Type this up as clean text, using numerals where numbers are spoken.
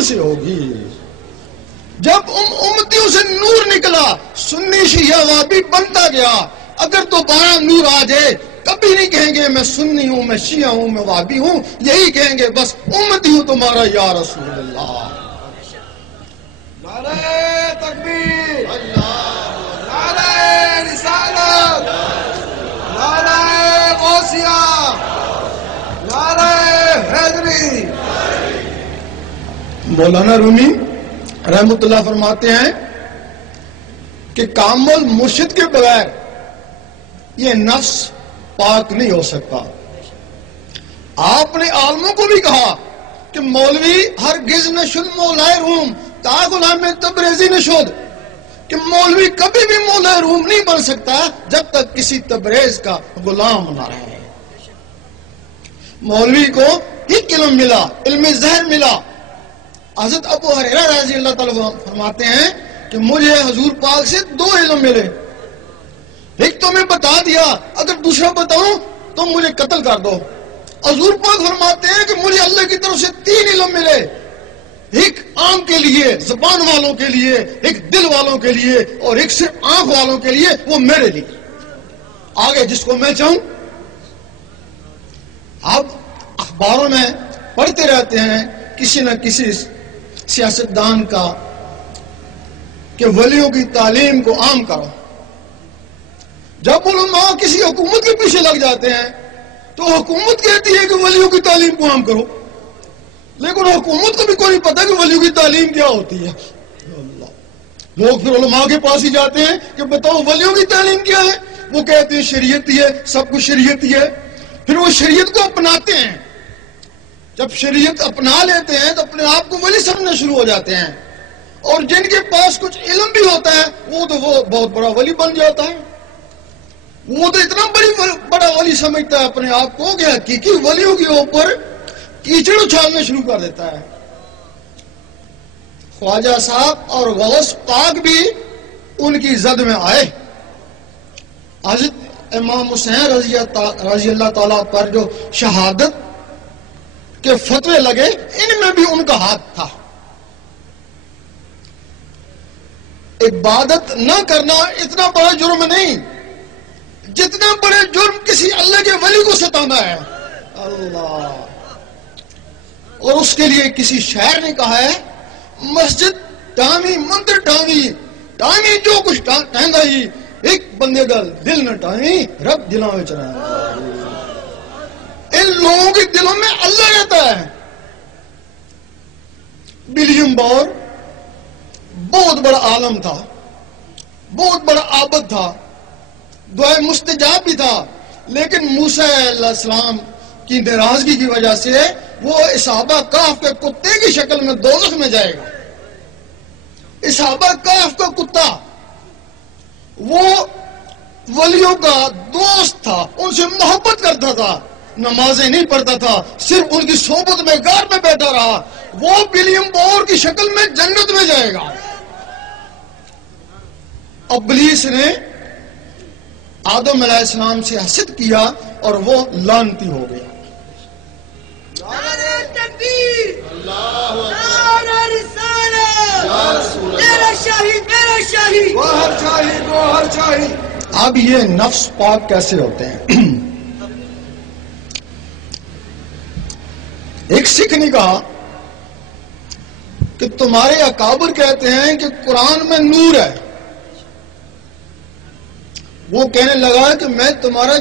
نور سے ہوگی۔ جب امتیوں سے نور نکلا، سنی شیعہ وہابی بنتا گیا۔ اگر دوبارہ نور آ جائے کبھی نہیں کہیں گے میں سنی ہوں، میں شیعہ ہوں، میں وہابی ہوں، یہی کہیں گے بس امتی ہوں تمہارا یا رسول اللہ۔ نعرہ تکبیر، نعرہ رسالت، نعرہ غوثیہ، نعرہ حیدری۔ مولانا رومی رحمۃ اللہ فرماتے ہیں کہ کامل مرشد کے بغیر یہ نفس پاک نہیں ہو سکتا۔ آپ نے عالموں کو بھی کہا کہ مولوی ہرگز نشد مولائے روم تا غلام تبریزی نشد، کہ مولوی کبھی بھی مولائے روم نہیں بن سکتا جب تک کسی تبریز کا غلام نہ رہے۔ مولوی کو ایک علم ملا، علم ظاہر ملا۔ حضرت ابو ہریرہ رضی اللہ تعالیٰ فرماتے ہیں کہ مجھے حضور پاک سے 2 علم ملے، ایک تو میں بتا دیا، اگر دوسرا بتاؤں تو مجھے قتل کر دو۔ حضور پاک فرماتے ہیں کہ مجھے اللہ کی طرف سے 3 علم ملے، ایک آنکھ کے لیے، زبان والوں کے لیے، ایک دل والوں کے لیے، اور ایک صرف آنکھ والوں کے لیے، وہ میرے لیے۔ آگے جس کو میں چاہوں۔ اب اخباروں میں پڑھتے رہتے ہیں کسی نہ کسی سیاستدان کا کہ ولیوں کی تعلیم کو عام کرو۔ جب علماء کسی حکومت کے پیچھے لگ جاتے ہیں تو حکومت کہتی ہے کہ ولیوں کی تعلیم کو عام کرو، لیکن حکومت کو بھی کوئی نہیں پتا کہ ولیوں کی تعلیم کیا ہوتی ہے۔ لوگ پھر علماء کے پاس ہی جاتے ہیں کہ بتاؤ ولیوں کی تعلیم کیا ہے، وہ کہتے ہیں شریعت ہی ہے، سب کچھ شریعت ہی ہے۔ پھر وہ شریعت کو اپناتے ہیں، جب شریعت اپنا لیتے ہیں تو اپنے آپ کو ولی سمجھنا شروع ہو جاتے ہیں، اور جن کے پاس کچھ علم بھی ہوتا ہے وہ بہت بڑا ولی بن جاتا ہے۔ وہ تو اتنا بڑا ولی سمجھتا ہے اپنے آپ کو کہ حقیقی ولیوں کے اوپر کیچڑ اچھالنا شروع کر دیتا ہے۔ خواجہ صاحب اور غوث پاک بھی ان کی زد میں آئے۔ حضرت امام حسین رضی اللہ تعالیٰ پر جو شہادت کے فتوے لگے، ان میں بھی ان کا ہاتھ تھا۔ عبادت نہ کرنا اتنا بڑا جرم نہیں جتنا بڑے جرم کسی اللہ کے ولی کو ستانا ہے۔ اللہ، اور اس کے لیے کسی شاعر نے کہا ہے مسجد ٹامی مندر ٹامی جو کچھ ٹہندا ہی ایک بندے دل نہ ٹامی رب دلاں وچ رہنا۔ ان لوگوں کے دلوں میں اللہ رہتا ہے۔ ولیم بور بہت بڑا عالم تھا، بہت بڑا عابد تھا، دعائے مستجاب بھی تھا، لیکن موسیٰ علیہ السلام کی ناراضگی کی وجہ سے وہ اصحابہ کہف کے کتے کی شکل میں دوزخ میں جائے گا۔ اصحابہ کہف کا کتا وہ ولیوں کا دوست تھا، ان سے محبت کرتا تھا، نمازیں نہیں پڑھتا تھا، صرف ان کی صحبت میں غار میں بیٹھا رہا۔ وہ ولیم بور کی شکل میں جنت میں جائے گا۔ ابلیس نے آدم علیہ السلام سے حسد کیا اور وہ لعنتی ہو گیا۔ نعرہ تکبیر، نعرہ رسالت، میرا شاہی میرا شاہی، گوہر شاہی گوہر شاہی۔ اب یہ نفس پاک کیسے ہوتے ہیں؟ ایک سکھ نے کہا کہ تمہارے اکابر کہتے ہیں کہ قرآن میں نور ہے۔ وہ کہنے لگا کہ میں تمہارا